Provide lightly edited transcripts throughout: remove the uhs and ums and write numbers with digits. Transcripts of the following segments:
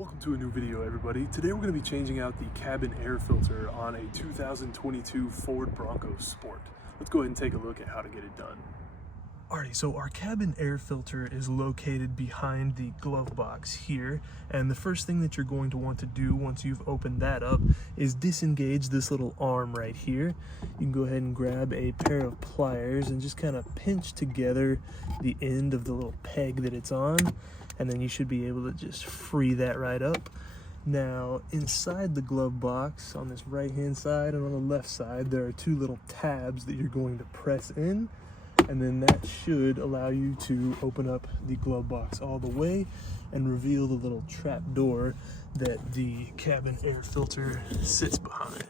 Welcome to a new video, everybody. Today we're going to be changing out the cabin air filter on a 2022 Ford Bronco Sport. Let's go ahead and take a look at how to get it done. Alrighty, so our cabin air filter is located behind the glove box here, and the first thing that you're going to want to do once you've opened that up is disengage this little arm right here. You can go ahead and grab a pair of pliers and just kind of pinch together the end of the little peg that it's on, and then you should be able to just free that right up. Now, inside the glove box, on this right hand side and on the left side, there are two little tabs that you're going to press in, and then that should allow you to open up the glove box all the way and reveal the little trap door that the cabin air filter sits behind.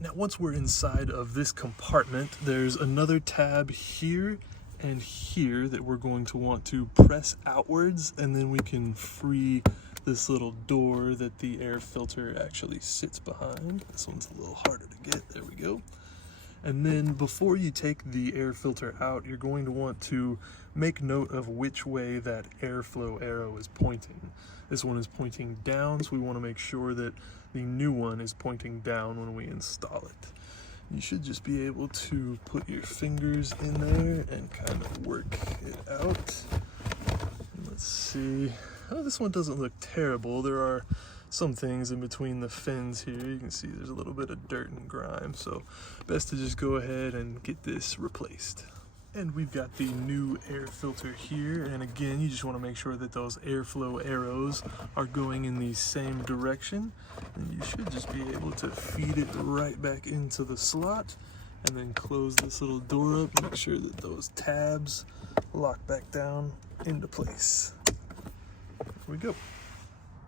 Now, once we're inside of this compartment, there's another tab here and here that we're going to want to press outwards, and then we can free this little door that the air filter actually sits behind. This one's a little harder to get. There we go. And then before you take the air filter out, you're going to want to make note of which way that airflow arrow is pointing. This one is pointing down, so we want to make sure that the new one is pointing down when we install it. You should just be able to put your fingers in there and kind of work it out. Let's see. Oh, this one doesn't look terrible. There are some things in between the fins here. You can see there's a little bit of dirt and grime, so best to just go ahead and get this replaced. And we've got the new air filter here, and again, you just want to make sure that those airflow arrows are going in the same direction, and you should just be able to feed it right back into the slot, and then close this little door up, make sure that those tabs lock back down into place. There we go.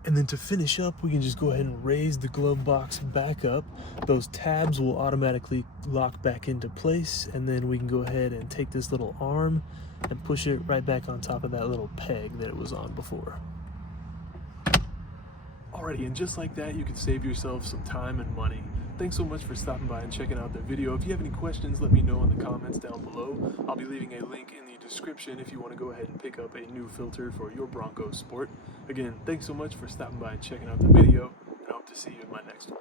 And then to finish up, we can just go ahead and raise the glove box back up. Those tabs will automatically lock back into place, and then we can go ahead and take this little arm and push it right back on top of that little peg that it was on before. Alrighty, and just like that, you can save yourself some time and money. Thanks so much for stopping by and checking out the video. If you have any questions, let me know in the comments down below. I'll be leaving a link in the description if you want to go ahead and pick up a new filter for your Bronco Sport. Again, thanks so much for stopping by and checking out the video, and I hope to see you in my next one.